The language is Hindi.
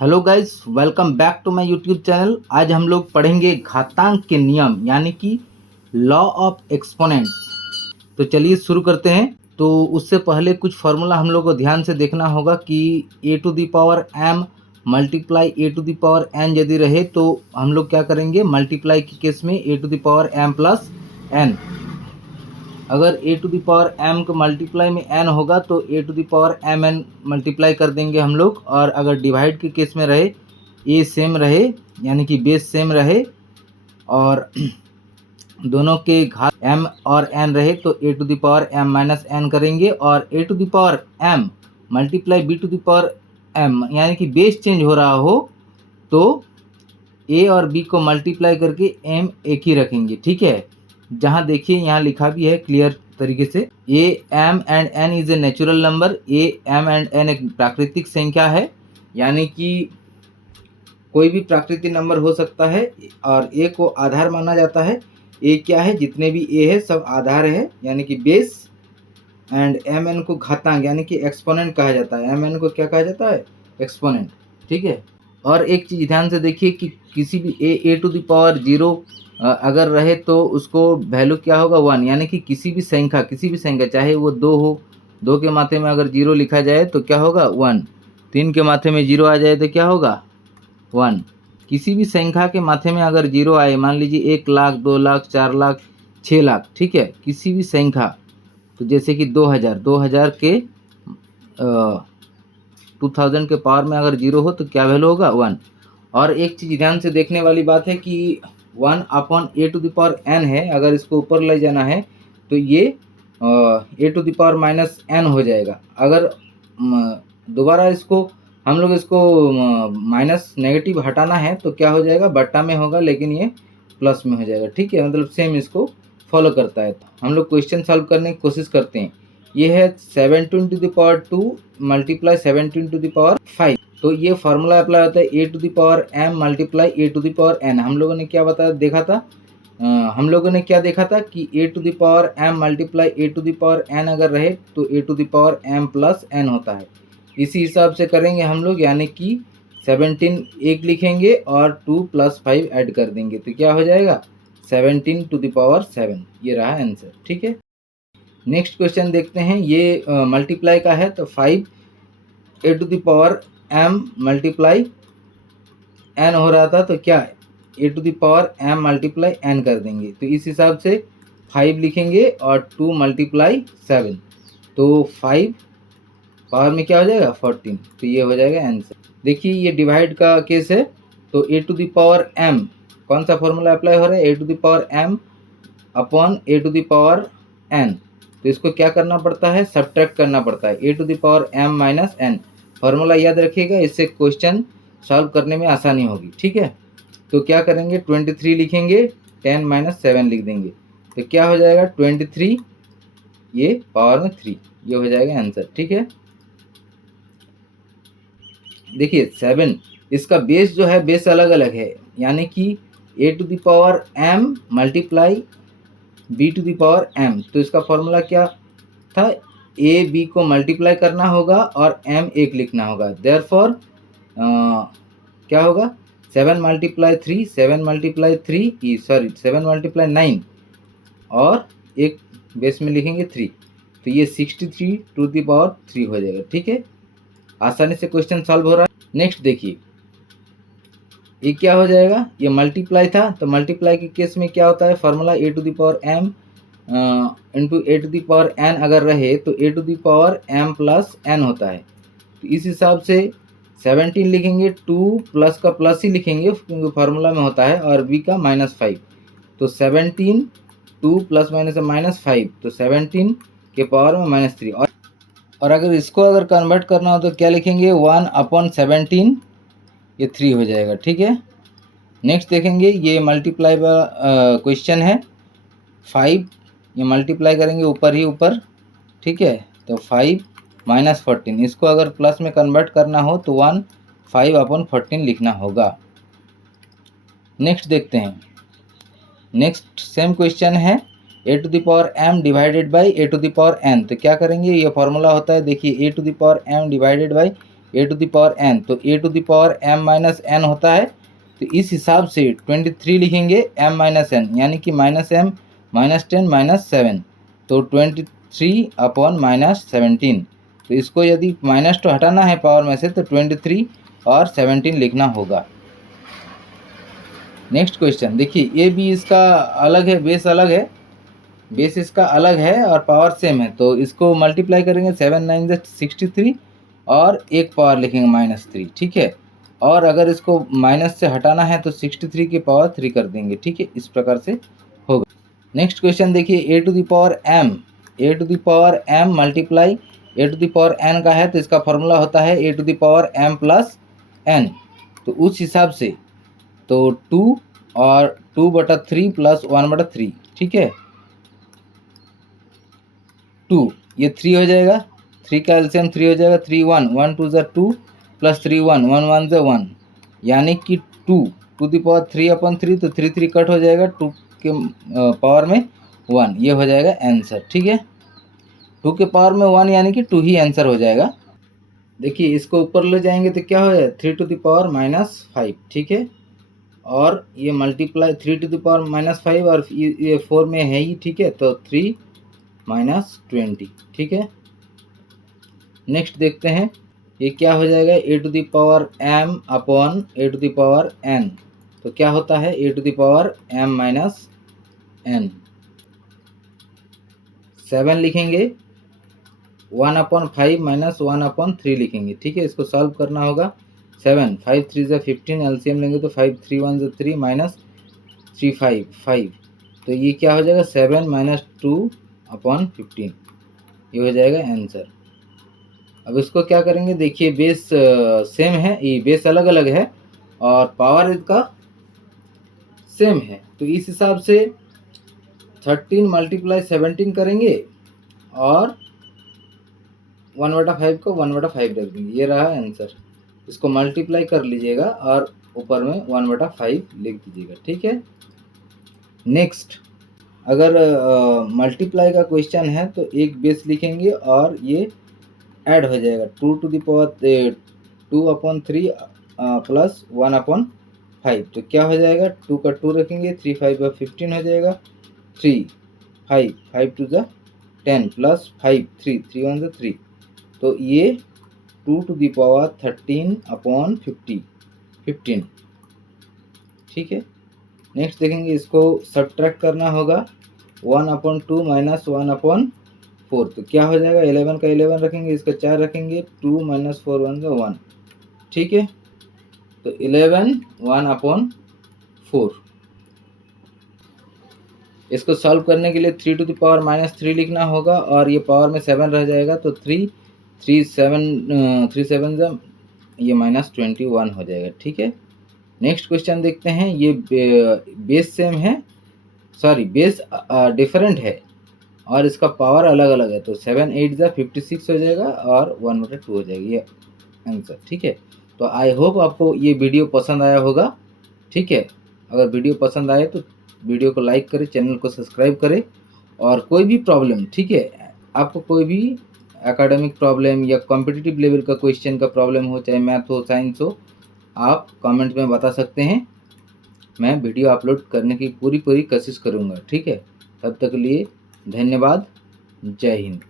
Hello guys, welcome back to my YouTube channel. आज हम लोग पढ़ेंगे घातांक के नियम यानी कि लॉ ऑफ एक्सपोनेंट्स। तो चलिए शुरू करते हैं। तो उससे पहले कुछ फार्मूला हम लोग को ध्यान से देखना होगा कि a to the power m multiply a to the power n यदि रहे तो हम लोग क्या करेंगे, मल्टीप्लाई के केस में a to the power m plus n. अगर a to the power m का मल्टीप्लाई में एन होगा तो a to the power m n multiply कर देंगे हम लोग। और अगर डिवाइड के केस में रहे ए सेम रहे यानी कि बेस सेम रहे और दोनों के घात m और n रहे तो a to the power m minus n करेंगे। और a to the power m multiply b to the power m यानी कि बेस चेंज हो रहा हो तो a और b को मल्टीप्लाई करके m एक ही रखेंगे। ठीक है, जहाँ देखिए यहाँ लिखा भी है क्लियर तरीके से, A M and N is a natural number. A M and N एक प्राकृतिक संख्या है यानी कि कोई भी प्राकृतिक नंबर हो सकता है और ए को आधार माना जाता है। ए क्या है, जितने भी ए है सब आधार है यानी कि बेस। एंड एम एन को घातांक यानी कि एक्सपोनेंट कहा जाता है। एम एन को क्या कहा जाता है, एक्सपोनेंट। ठीक है, और एक चीज़ ध्यान से देखिए कि किसी भी ए टू द पावर 0 अगर रहे तो उसको वैल्यू क्या होगा, 1। यानी कि किसी भी संख्या चाहे वो 2 हो, 2 के माथे में अगर 0 लिखा जाए तो क्या होगा, 1। 3 के माथे में 0 आ जाए तो क्या होगा, 1। किसी भी संख्या के माथे में अगर 0 आए, मान लीजिए 1 लाख, 2 लाख, 4 लाख, 6 लाख, ठीक है, किसी भी संख्या, तो जैसे कि 2000 के 2000 के पावर में अगर 0 हो तो क्या वैल्यू होगा, 1। और एक चीज़ ध्यान से देखने वाली बात है कि 1 upon a to the power n है, अगर इसको ऊपर ले जाना है तो ये a to the power minus n हो जाएगा। अगर दोबारा इसको हम लोग इसको माइनस नेगेटिव हटाना है तो क्या हो जाएगा, बट्टा में होगा लेकिन ये प्लस में हो जाएगा। ठीक है, मतलब सेम इसको फॉलो करता है। हम लोग क्वेश्चन सॉल्व करने की कोशिश करते हैं। ये है 17 to the power 2 multiply 17 to the power 5। तो ये फार्मूला अप्लाई होता है a to the power m multiply a to the power n. हम लोगों ने क्या देखा था, हम लोगों ने क्या देखा था कि a to the power m multiply a to the power n अगर रहे तो a to the power m plus n होता है। इसी हिसाब से करेंगे हम लोग, यानी कि 17 एक लिखेंगे और 2 + 5 ऐड कर देंगे तो क्या हो जाएगा, 17 टू द पावर 7। ये रहा आंसर। ठीक है, नेक्स्ट क्वेश्चन देखते हैं। ये मल्टीप्लाई का है तो 5 a to the power m multiply n हो रहा था तो क्या a to the power m multiply n कर देंगे। तो इस हिसाब से 5 लिखेंगे और 2 × 7 तो 5 पावर में क्या हो जाएगा, 14। तो ये हो जाएगा आंसर। देखिए ये डिवाइड का केस है तो a to the power m, कौन सा फॉर्मूला अप्लाई हो रहा है, a to the power m upon a to the power n. तो इसको क्या करना पड़ता है, सब्ट्रैक्ट करना पड़ता है, a to the power m minus n. Formula याद रखिएगा, इससे क्वेश्चन सॉल्व करने में आसानी होगी। ठीक है, तो क्या करेंगे, 23 लिखेंगे, 10 - 7 लिख देंगे तो क्या हो जाएगा, 23 ये पावर में 3, ये हो जाएगा आंसर। ठीक है, देखिए 7 इसका बेस जो है, बेस अलग अलग है यानी कि a to the power m multiply b to the power m. तो इसका फॉर्मूला क्या था, ए बी को मल्टीप्लाई करना होगा और एम एक लिखना होगा। देयरफॉर क्या होगा, 7 × 3 7 × 3 सॉरी 7 × 9 और एक बेस में लिखेंगे 3 तो ये 63 टू द पावर 3 हो जाएगा। ठीक है, आसानी से क्वेश्चन सॉल्व हो रहा है। नेक्स्ट देखिए, ये क्या हो जाएगा, ये मल्टीप्लाई था तो मल्टीप्लाई के केस में क्या होता है, formula a to the power m into a to the power n अगर रहे तो a to the power m plus n होता है। तो इस हिसाब से 17 लिखेंगे, 2 प्लस का प्लस ही लिखेंगे क्योंकि फार्मूला में होता है, और बी का -5 तो 17 2 + -5 तो 17 के पावर में -3। और अगर इसको अगर कन्वर्ट करना हो तो क्या लिखेंगे, 1/17 ये 3 हो जाएगा। ठीक है, नेक्स्ट देखेंगे, ये मल्टीप्लाई क्वेश्चन है। 5 ये मल्टीप्लाई करेंगे ऊपर ही ऊपर। ठीक है, तो 5 - 14 इसको अगर प्लस में कन्वर्ट करना हो तो 5/14 लिखना होगा। नेक्स्ट देखते हैं, नेक्स्ट सेम क्वेश्चन है, a to the power m divided by a to the power n. तो क्या करेंगे, ये फॉर्मूला होता है, देखिए a to the power m divided by a to the power n, तो a to the power m minus n होता है। तो इस हिसाब से 23 लिखेंगे एम माइनस एन, यानी कि माइनस एम माइनस 10 माइनस 7, तो 23 अपॉन माइनस 17। तो इसको यदि माइनस तो हटाना है पावर में से, तो 23 और 17 लिखना होगा। नेक्स्ट क्वेश्चन देखिए, ए बी इसका अलग है, बेस अलग है, बेस इसका अलग है और पावर सेम है। तो इसको मल्टीप्लाई करेंगे, 7 9 63 और एक पावर लिखेंगे -3, ठीक है। और अगर इसको माइनस से हटाना है तो 63 की पावर 3 कर देंगे, ठीक है। इस प्रकार से होगा। नेक्स्ट क्वेश्चन देखिए, a to the power m, a to the power m multiply a to the power n का है, तो इसका फॉर्मूला होता है a to the power m plus n. तो उस हिसाब से तो 2 और 2/3 प्लस 1/3, ठीक है। 2 ये 3 हो जाएगा, 3 का एलसीएम 3 हो जाएगा, 3 1 1 2 ज़ा 2 प्लस 3 1 1 1 ज़ा 1, यानी कि 2 टू द पावर 3/3, तो 3 3 कट हो जाएगा, 2 के पावर में 1, ये हो जाएगा आंसर, ठीक है। 2 के पावर में 1 यानी कि 2 ही आंसर हो जाएगा। देखिए इसको ऊपर ले जाएंगे तो क्या हो जाएगा, 3 टू द पावर -5, ठीक है। और ये मल्टीप्लाई 3 टू द पावर -5 और ये 4 में है ही, ठीक है। तो 3 -20, ठीक है। नेक्स्ट देखते हैं ये क्या हो जाएगा, a to the power m upon a to the power n। तो क्या होता है, a to the power m minus n। 7 लिखेंगे, 1/5 माइनस 1/3 लिखेंगे, ठीक है। इसको सॉल्व करना होगा। 7 5 3 ज़ा 15, एलसीएम लेंगे तो 5 3 1 ज़ा 3 माइनस 3 5 5, तो ये क्या हो जाएगा, 7 - 2/15, ये हो जाएगा आंसर। अब इसको क्या करेंगे, देखिए बेस सेम है, ये बेस अलग अलग है और पावर इसका सेम है। तो इस हिसाब से 13 × 17 करेंगे और 1/5 को 1/5 रख देंगे, ये रहा आंसर। इसको मल्टीप्लाई कर लीजिएगा और ऊपर में 1/5 लिख दीजिएगा, ठीक है। नेक्स्ट, अगर मल्टीप्लाई का क्वेश्चन है तो एक बेस लिखेंगे और ये ऐड हो जाएगा, 2 टू द पावर 2/3 प्लस 1/5, तो क्या हो जाएगा, 2 का 2 रखेंगे, 3 5 15 हो जाएगा, 3 5 5 2 ज़ा 10 प्लस 5 3 3 1 ज़ा 3, तो ये 2 टू द पावर 13/15, ठीक है। नेक्स्ट देखेंगे, इसको सब्ट्रैक्ट करना होगा, 1/2 माइनस 1/4, तो क्या हो जाएगा, 11 का 11 रखेंगे, इसका 4 रखेंगे, 2 - 4 1 ज़ा 1, ठीक है। तो 11 1/4, इसको सॉल्व करने के लिए 3 टू द पावर -3 लिखना होगा और ये पावर में 7 रह जाएगा, तो 3 7 ज़ा ये -21 हो जाएगा, ठीक है। नेक्स्ट क्वेश्चन देखते हैं, ये बेस सेम है, सॉरी बेस डिफरेंट है और इसका पावर अलग अलग है, तो 7 8 ज़ा 56 हो जाएगा और 1/2 हो जाएगी, ये आंसर, ठीक है। तो आई होप आपको ये वीडियो पसंद आया होगा, ठीक है। अगर वीडियो पसंद आए तो वीडियो को लाइक करें, चैनल को सब्सक्राइब करें। और कोई भी प्रॉब्लम, ठीक है, आपको कोई भी एकेडमिक प्रॉब्लम या कॉम्पिटिटिव लेवल का क्वेश्चन का प्रॉब्लम हो, चाहे मैथ हो साइंस हो, आप कमेंट में बता सकते हैं। मैं वीडियो अपलोड करने की पूरी कोशिश करूँगा, ठीक है। तब तक के लिए धन्यवाद, जय हिंद।